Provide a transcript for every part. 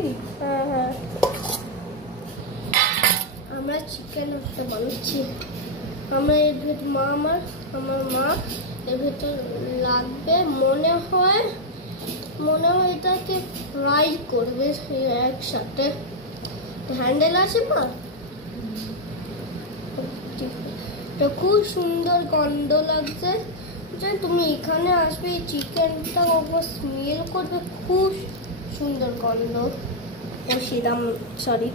হ্যাঁ হ্যাঁ, আমরা চিকেন একটা বানাচ্ছি। আমরা এর ভেতর আমার মা এর ভেতর লাগবে মনে হয় এটাকে ফ্রাই করবে একসাথে। হ্যান্ডেল আছে মা, এটা খুব সুন্দর গন্ধ লাগছে। তুমি এখানে আসবে, এই চিকেনটা স্মেল করবে, খুব সুন্দর গন্ধ। ও শ্রীরাম, সরি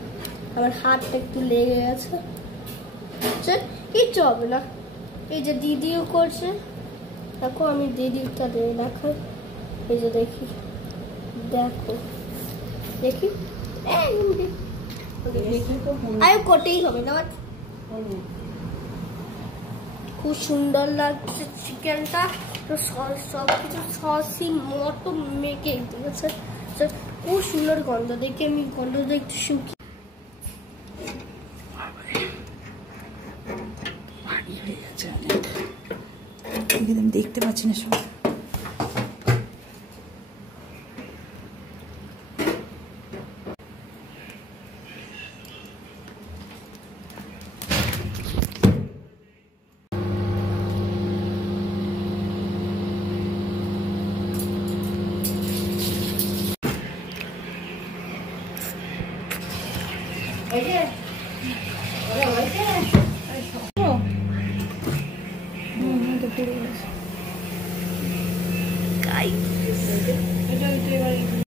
আমার হাতটা একটু লেগে গেছে। কিচ্ছু হবে না। এই যে দিদিও করছে, দেখো আমি দিদিটা দেখাই। এই যে দেখো দেখি আর কোটেই হবে না। খুব সুন্দর লাগছে চিকেনটা, তো সব কিছু সসি মতো মেখে দিয়েছে। খুব সুন্দর গন্ধ, দেখে আমি গন্ধটা একটু শুকি। দেখতে পাচ্ছি না সব। Guys.